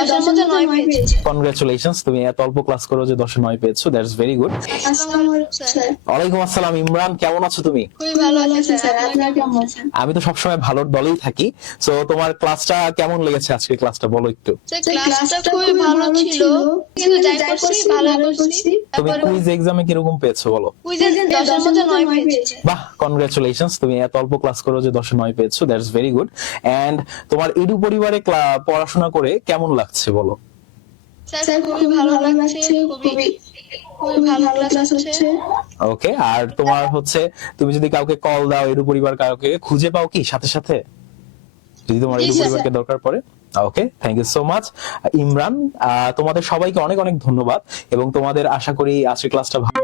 10-এর মধ্যে 9 পেয়েছি। কনগ্রাচুলেশনস, তুমি এত অল্প ক্লাস করো যে 10-এ 9 পেয়েছো, দ্যাটস ভেরি গুড। আসসালামু আলাইকুম স্যার। ওয়ালাইকুম আসসালাম ইমরান, কেমন আছো তুমি? খুবই ভালো আছি স্যার, আপনারা কেমন আছেন? আমি তো সবসময় ভালোর দলেই থাকি। সো তোমার ক্লাসটা কেমন লেগেছে? আজকে ক্লাসটা বলো একটু। স্যার ক্লাসটা খুবই ভালো ছিল, কিন্তু যাই করছি ভালো করছি। তুমি কুইজ এক্সামে কিরকম পেয়েছো বলো? কুইজে 10-এর মধ্যে 9 পেয়েছি। বাহ, কনগ্রাচুলেশনস, তুমি এত অল্প ক্লাস করো যে 10-এ 9 পেয়েছো, দ্যাটস ভেরি গুড। এন্ড তোমার এডু পরিবারে পড়াশোনা করে কেমন লাগছে বলো? স্যার খুবই ভালো লাগছে, খুবই ভালো ক্লাস হচ্ছে। ওকে, আর তোমার হচ্ছে তুমি যদি কাউকে কল দাও এডু পরিবার কাউকে খুঁজে পাও কি সাথে সাথে, যদি তোমার জি, এডু স্যার। পরিবারকে দরকার পড়ে? Okay, thank you so much Imran. তোমাদের সবাইকে অনেক অনেক ধন্যবাদ এবং তোমাদের আশা করি আজকের ক্লাসটা ভালো